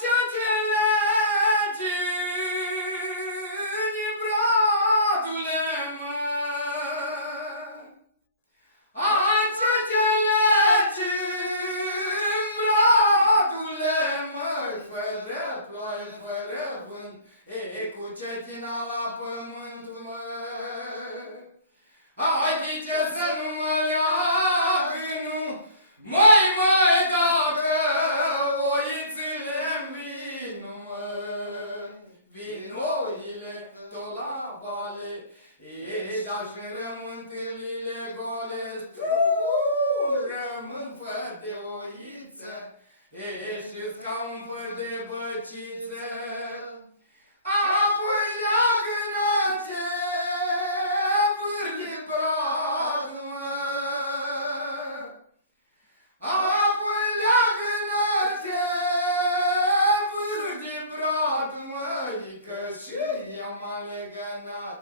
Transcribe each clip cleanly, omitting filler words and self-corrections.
ce te legi, bratule măi, ce te legi, bratule măi, fără ploaie, fără vânt, cu cetina la pământ, măi. Haide ce să nu mă leagă, nu, măi, dacă oițele-mi vin, măi, vin oile tot la vale, dar-și rămân târlile gole, rămân fără de oiță, și-s ca un făr de băciță. Apoi leagă-ne-te, vârghi brad, măi. Apoi leagă-ne-te, vârghi brad, măi, că și eu m-am legănat,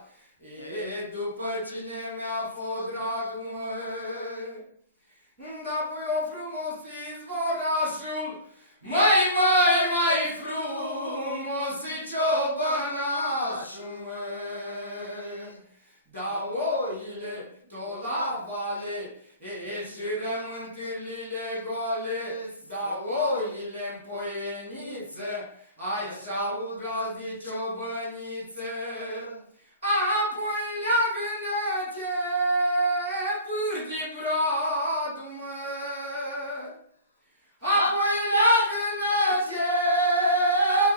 după cine mi-a fost drag, măi. Dar păi o frumos izvorașul, mai frumos e ciobănașul, măi. Dar oile tot la vale, și rămân târlile gole, dar oile-n poieniță, așa-u gazdi ciobăniță. Apoi leagă-ne-te, vârghi brad, măi. Apoi leagă-ne-te,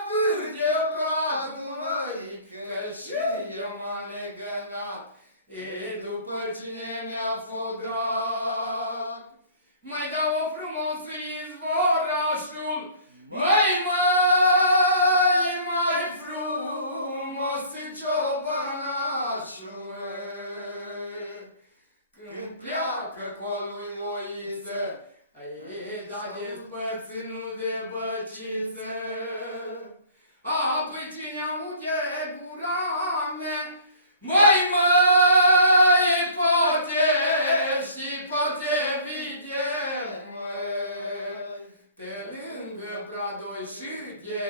vârghi brad, măi, că și eu m-am legănat, după cine mi-a fost drag. Mai dau o frumos izvorașul, mai frumos e ciobănașul, măi. Când pleacă colul oiță, da despărți nu de băciță. Apoi cine aude gura mea, măi, poate și poate vide, măi, te lângă bradoi șârghe,